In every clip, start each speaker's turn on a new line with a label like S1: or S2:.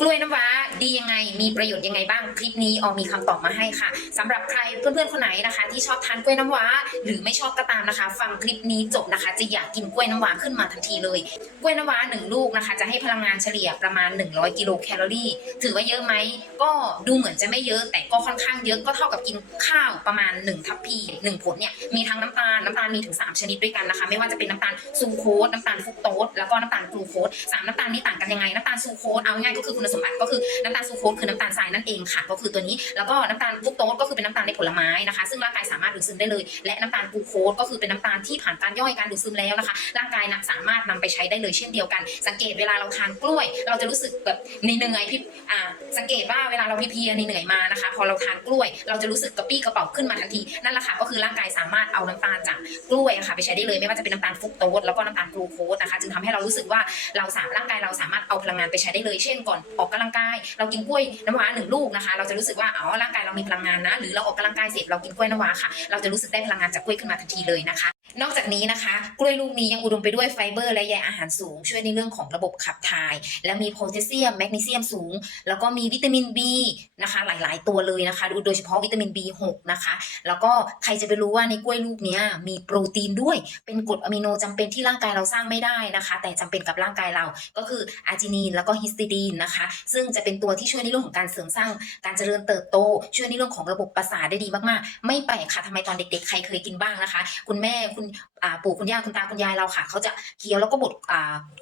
S1: กล้วยน้ำว้า ดียังไง มีประโยชน์ยังไงบ้าง คลิปนี้ออมีคำตอบมาให้ค่ะสำหรับใครเพื่อนๆคนไหนนะคะ ที่ชอบทานกล้วยน้ำว้า หรือไม่ชอบก็ตามนะคะ ฟังคลิปนี้จบนะคะ จะอยากกินกล้วยน้ำว้าขึ้นมาทันทีเลย กล้วยน้ำว้าหนึ่งลูกนะคะ จะให้พลังงานเฉลี่ยประมาณ 100 กิโลแคลอรี่ ถือว่าเยอะไหม ก็ดูเหมือนจะไม่เยอะ แต่ก็ค่อนข้างเยอะ ก็เท่ากับกินข้าวประมาณ 1 ทัพพีหนึ่งผลเนี่ย มีทั้งน้ำตาล น้ำตาลมีถึง 3 ชนิดด้วยกันนะคะ ไม่ว่าจะเป็นน้ำตาลซูโคสน้ำตาลฟุกโตสแล้วก็น้ำตาลกลูโคสสามน้ำตาลนี้ต่างกันยังไง น้ำตาลซูโคสเอาง่ายก็คือคุณสมบัติก็คือน้ำตาลซูโคสคือน้ำตาลทรายนั่นเองค่ะ ก็คือตัวนี้แล้วก็น้ำตาลฟุกโตสก็คือเป็นน้ำตาลในผลไม้นะคะ ซึ่งร่างกายสามารถดูดซึมได้เลย และน้ำตาลกลูโคสก็คือเป็นน้ำตาลที่ผ่านการย่อยการดูดซึมแล้วนะคะ ร่างกายนะสามารถนำไปใช้ได้เลยเช่นเดียวกัน สังเกตเวลาเราทานกล้วย เราจะรู้สึกแบบเหนื่อยๆพี่อ่าสังเกตว่าเวลาเราเพลียเหนื่อยมานะคะ พอเราทานกล้วย เราจะรู้สึกกระปี้กระเป๋าขึ้นมาทันทีนั่นแหละค่ะก็คือร่างกายสามารถเอาน้ำตาลจากกล้วยค่ะไปใช้ได้เลยไม่ว่าจะเป็นน้ำตาลฟุกโตสแล้วก็น้ำตาลกลูโคสนะคะจึงทำให้เรารู้สึกว่าเราสามร่างกายเราสามารถเอาพลังงานไปใช้ได้เลย เช่นก่อนออกกำลังกายเรากินกล้วยน้ำว้าหนึ่งลูกนะคะ เราจะรู้สึกว่าอ๋อร่างกายเรามีพลังงานนะ หรือเราออกกำลังกายเสร็จเรากินกล้วยน้ำว้าค่ะ เราจะรู้สึกได้พลังงานจากกล้วยขึ้นมาทันทีเลยนะคะ นอกจากนี้นะคะ กล้วยลูกนี้ยังอุดมไปด้วยไฟเบอร์และใยอาหารสูง ช่วยในเรื่องของระบบขับถ่าย และมีโพแทสเซียมแมกนีเซียมสูง แล้วก็มีวิตามิน B นะคะ หลาย ๆ ตัวเลยนะคะ โดยเฉพาะวิตามิน B6 นะคะ แล้วก็ใครจะไปรู้ว่าในกล้วยลูกนี้มีโปรตีนด้วย เป็นกรดอะมิโนจำเป็นที่ร่างกายเราสร้างไม่ได้นะคะ แต่จำเป็นกับร่างกายเราก็คืออาร์จินีนแล้วก็ฮิสติดีนนะคะ ซึ่งจะเป็นตัวที่ช่วยในเรื่องของการเสริมสร้าง การเจริญเติบโต ช่วยในเรื่องของระบบประสาทได้ดีมาก ๆ ไม่แปลกค่ะทำไมตอนเด็ก ๆ ใครเคยกินบ้างนะคะ คุณแม่คุณอ่าปู่คุณย่าคุณตาคุณยายเราค่ะเขาจะเคี้ยวแล้วก็บด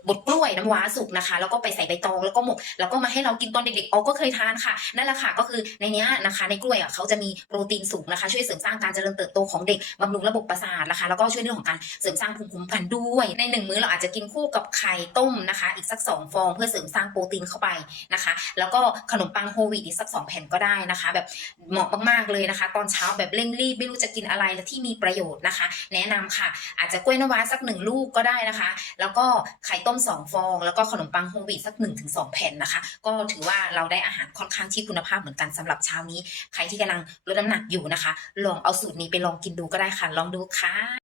S1: บดกล้วยน้ำว้าสุกนะคะ แล้วก็ไปใส่ใบตองแล้วก็หมก แล้วก็มาให้เรากินตอนเด็กๆอ๋อก็เคยทานค่ะนั่นแหละค่ะก็คือในเนี้ยนะคะ ในกล้วยอะเขาจะมีโปรตีนสูงนะคะ ช่วยเสริมสร้างการเจริญเติบโตของเด็กบำรุงระบบประสาทนะคะ แล้วก็ช่วยเรื่องของการเสริมสร้างภูมิคุ้มกันด้วย ในหนึ่งมื้อเราอาจจะกินคู่กับไข่ต้มนะคะ อีกสักสองฟอง เพื่อเสริมสร้างโปรตีนเข้าไปนะคะ แล้วก็ขนมปังโฮลวีตอีกสักสองแผ่นก็ได้นะคะ แบบเหมาะมากๆเลยนะคะ ตอนเช้าแบบเร่งรีบไม่รู้จะกินอะไรและที่มีประโยชน์นะคะ แนะนำค่ะอาจจะกล้วยน้ำว้าสักหนึ่งลูกก็ได้นะคะ แล้วก็ไข่ต้ม 2 ฟอง แล้วก็ขนมปังโฮลวีตสัก1-2แผ่นนะคะ ก็ถือว่าเราได้อาหารค่อนข้างที่คุณภาพเหมือนกันสำหรับเช้านี้ ใครที่กำลังลดน้ำหนักอยู่นะคะ ลองเอาสูตรนี้ไปลองกินดูก็ได้ค่ะ ลองดูค่ะ